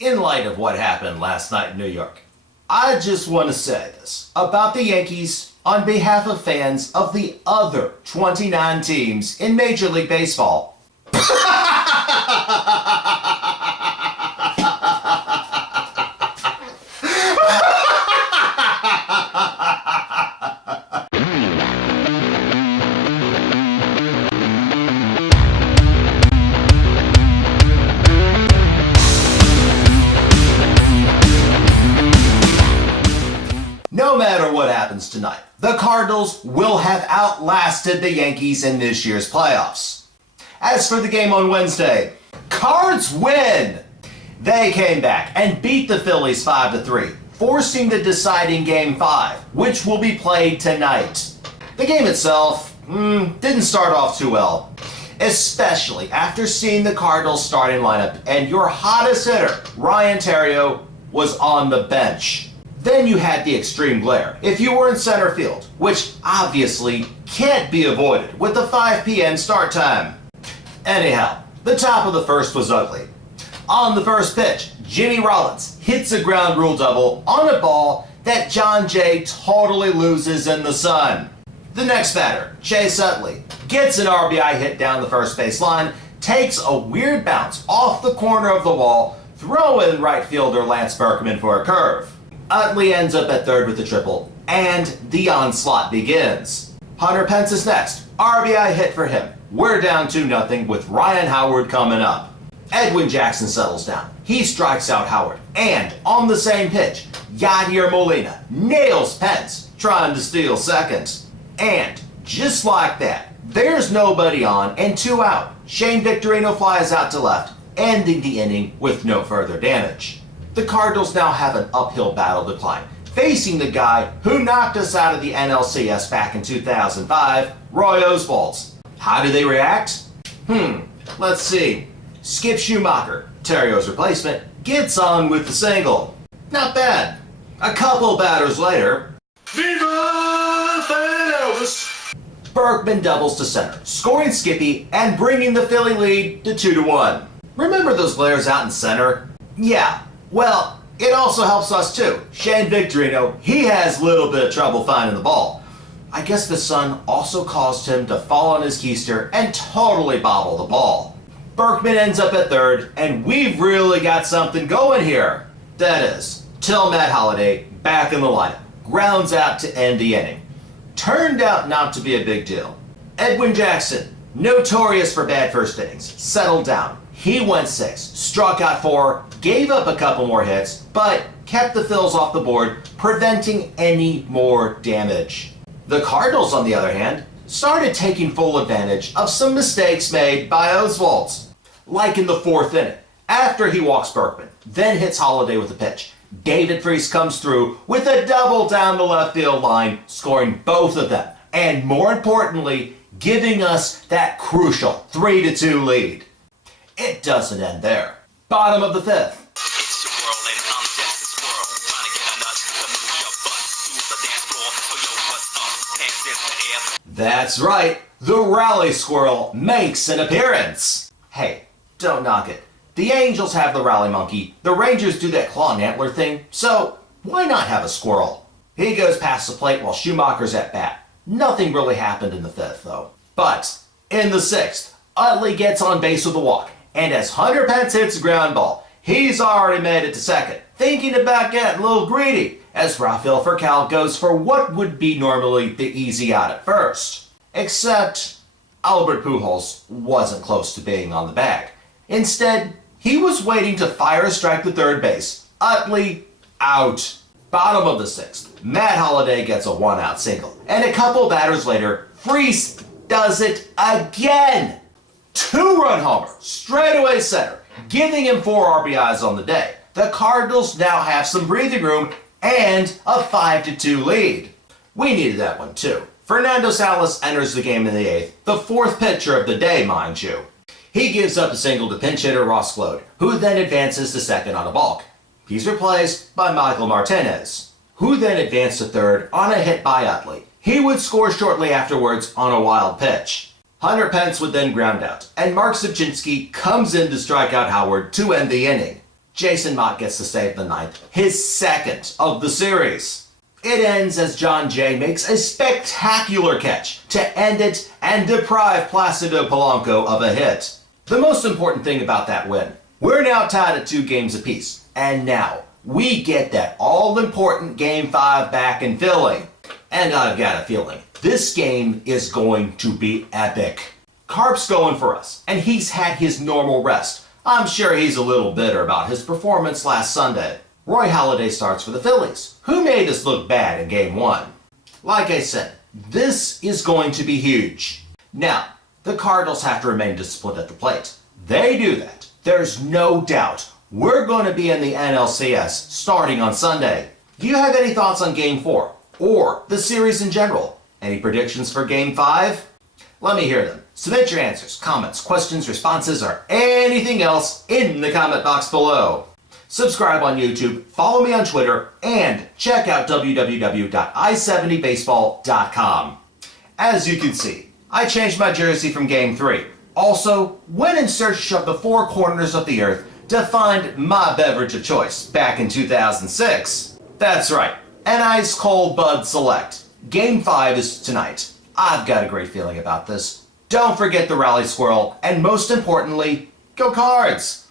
In light of what happened last night in New York, I just want to say this about the Yankees on behalf of fans of the other 29 teams in Major League Baseball. No matter what happens tonight, the Cardinals will have outlasted the Yankees in this year's playoffs. As for the game on Wednesday, Cards win! They came back and beat the Phillies 5-3, forcing the deciding Game 5, which will be played tonight. The game itself didn't start off too well, especially after seeing the Cardinals starting lineup and your hottest hitter, Ryan Theriot, was on the bench. Then you had the extreme glare if you were in center field, which obviously can't be avoided with the 5 p.m. start time. Anyhow, the top of the first was ugly. On the first pitch, Jimmy Rollins hits a ground rule double on a ball that John Jay totally loses in the sun. The next batter, Chase Utley, gets an RBI hit down the first base line, takes a weird bounce off the corner of the wall, throwing right fielder Lance Berkman for a curve. Utley ends up at third with a triple, and the onslaught begins. Hunter Pence is next. RBI hit for him. We're down 2-0 with Ryan Howard coming up. Edwin Jackson settles down. He strikes out Howard, and on the same pitch, Yadier Molina nails Pence, trying to steal second. And just like that, there's nobody on and 2 out. Shane Victorino flies out to left, ending the inning with no further damage. The Cardinals now have an uphill battle to climb, facing the guy who knocked us out of the NLCS back in 2005, Roy Oswalt. How do they react? Let's see. Skip Schumacher, Theriot's replacement, gets on with the single. Not bad. A couple batters later, Viva Thanos! Berkman doubles to center, scoring Skippy and bringing the Philly lead to 2-1. Remember those glares out in center? Yeah. Well, it also helps us too. Shane Victorino, he has a little bit of trouble finding the ball. I guess the sun also caused him to fall on his keister and totally bobble the ball. Berkman ends up at third, and we've really got something going here. That is, till Matt Holliday, back in the lineup, grounds out to end the inning. Turned out not to be a big deal. Edwin Jackson, notorious for bad first innings, settled down. He went 6, struck out 4, gave up a couple more hits, but kept the Phils off the board, preventing any more damage. The Cardinals, on the other hand, started taking full advantage of some mistakes made by Oswalt. Like in the 4th inning, after he walks Berkman, then hits Holliday with a pitch. David Freese comes through with a double down the left field line, scoring both of them, and more importantly, giving us that crucial 3-2 lead. It doesn't end there. Bottom of the 5th. That's right, the Rally Squirrel makes an appearance. Hey, don't knock it. The Angels have the Rally Monkey, the Rangers do that claw and antler thing, so why not have a squirrel? He goes past the plate while Schumacher's at bat. Nothing really happened in the 5th, though. But in the 6th, Utley gets on base with a walk, and as Hunter Pence hits a ground ball, he's already made it to second, thinking about getting a little greedy, as Rafael Furcal goes for what would be normally the easy out at first. Except, Albert Pujols wasn't close to being on the bag. Instead, he was waiting to fire a strike to third base. Utley, out. Bottom of the 6th, Matt Holliday gets a 1-out single, and a couple batters later, Freese does it again. 2-run homer, straightaway center, giving him 4 RBIs on the day. The Cardinals now have some breathing room and a 5-2 lead. We needed that one too. Fernando Salas enters the game in the 8th, the 4th pitcher of the day, mind you. He gives up a single to pinch hitter Ross Gload, who then advances to second on a balk. He's replaced by Michael Martinez, who then advanced to third on a hit by Utley. He would score shortly afterwards on a wild pitch. Hunter Pence would then ground out, and Mark Zubczynski comes in to strike out Howard to end the inning. Jason Mott gets to save the ninth, his second of the series. It ends as John Jay makes a spectacular catch to end it and deprive Placido Polanco of a hit. The most important thing about that win, we're now tied at 2 games apiece, and now we get that all-important Game 5 back in Philly. And I've got a feeling this game is going to be epic. Carp's going for us, and he's had his normal rest. I'm sure he's a little bitter about his performance last Sunday. Roy Halladay starts for the Phillies, who made us look bad in Game 1. Like I said, this is going to be huge. Now, the Cardinals have to remain disciplined at the plate. They do that. There's no doubt we're going to be in the NLCS starting on Sunday. Do you have any thoughts on Game 4 or the series in general? Any predictions for Game 5? Let me hear them. Submit your answers, comments, questions, responses, or anything else in the comment box below. Subscribe on YouTube, follow me on Twitter, and check out www.i70baseball.com. As you can see, I changed my jersey from Game 3. Also, went in search of the 4 corners of the earth to find my beverage of choice back in 2006. That's right, an ice cold Bud Select. Game 5 is tonight. I've got a great feeling about this. Don't forget the Rally Squirrel, and most importantly, go Cards!